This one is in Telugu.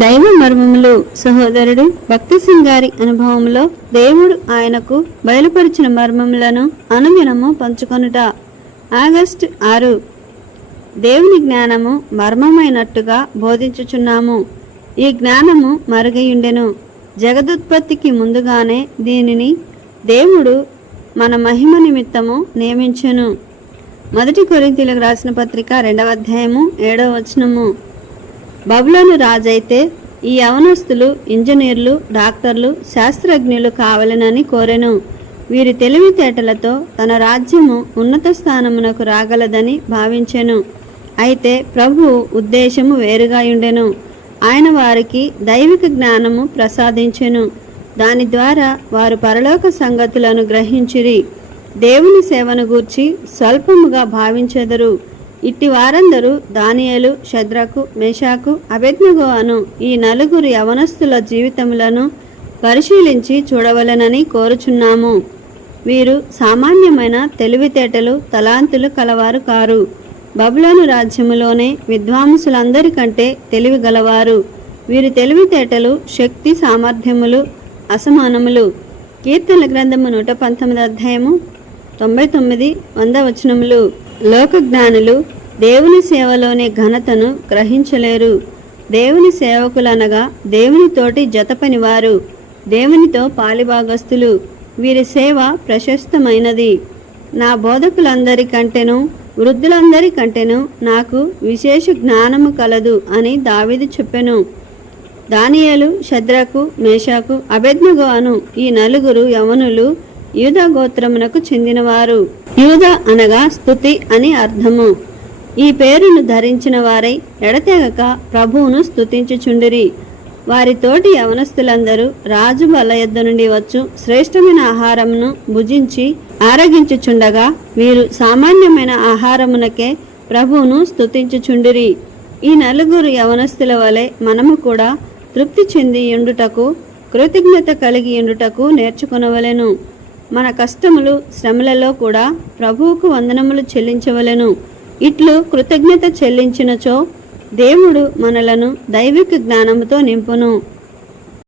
దైవ మర్మములు. సహోదరుడు భక్తి సింగ్ గారి అనుభవంలో దేవుడు ఆయనకు బయలుపరిచిన మర్మములను అనుదినము పంచుకొనుట. ఆగస్టు 6. దేవుని జ్ఞానము మర్మమైనట్టుగా బోధించుచున్నాము. ఈ జ్ఞానము మరుగయుండెను. జగదుత్పత్తికి ముందుగానే దీనిని దేవుడు మన మహిమ నిమిత్తము నియమించెను. 1 కొరింథీయులకు రాసిన పత్రిక 2వ అధ్యాయము 7వ వచనము. బబులోను రాజైతే ఈ యవనస్తులు ఇంజనీర్లు, డాక్టర్లు, శాస్త్రజ్ఞులు కావాలనని కోరెను. వీరి తెలివితేటలతో తన రాజ్యము ఉన్నత స్థానమునకు రాగలదని భావించెను. అయితే ప్రభువు ఉద్దేశము వేరుగా ఉండెను. ఆయన వారికి దైవిక జ్ఞానము ప్రసాదించెను. దాని ద్వారా వారు పరలోక సంగతులను గ్రహించిరి. దేవుని సేవను గూర్చి స్వల్పముగా భావించెదరు. ఇట్టి వారందరూ దానియేలు, షద్రకు, మేషాకు, అబేద్నెగో అను ఈ 4 యవనస్తుల జీవితములను పరిశీలించి చూడవలెనని కోరుచున్నాము. వీరు సామాన్యమైన తెలివితేటలు, తలాంతులు కలవారు కారు. బబులోను రాజ్యములోనే విద్వాంసులందరికంటే తెలివి గలవారు. వీరి తెలివితేటలు, శక్తి, సామర్థ్యములు అసమానములు. కీర్తనల గ్రంథము 119 అధ్యాయము 99, 100 వచనములు. లోకజ్ఞానులు దేవుని సేవలోని ఘనతను గ్రహించలేరు. దేవుని సేవకులనగా దేవునితోటి జతపనివారు, దేవునితో పాలిభాగస్తులు. వీరి సేవ ప్రశస్తమైనది. నా బోధకులందరికంటేను వృద్ధులందరికంటేను నాకు విశేష జ్ఞానము కలదు అని దావీదు చెప్పెను. దానియేలు, షద్రకు, మేషాకు, అబేద్నెగో అను ఈ 4 యవనులు యూదా గోత్రమునకు చెందినవారు. యూదా అనగా స్తుతి అని అర్థము. ఈ పేరును ధరించిన వారై ఎడతెగక ప్రభువును స్తుతించుచుండిరి. వారి తోటి యవనస్తులందరూ రాజు బల్ల యొద్ద నుండి వచ్చు శ్రేష్టమైన ఆహారమును భుజించి ఆరగించుచుండగా వీరు సామాన్యమైన ఆహారమునకే ప్రభువును స్తుతించుచుండిరి. ఈ 4 యవనస్తుల వలె మనము కూడా తృప్తి చెంది ఉండుటకు, కృతజ్ఞత కలిగి ఉండుటకు నేర్చుకొనవలెను. మన కష్టములు, శ్రమలలో కూడా ప్రభువుకు వందనములు చెల్లించవలెను. ఇట్లు కృతజ్ఞత చెల్లించినచో దేవుడు మనలను దైవిక జ్ఞానముతో నింపును.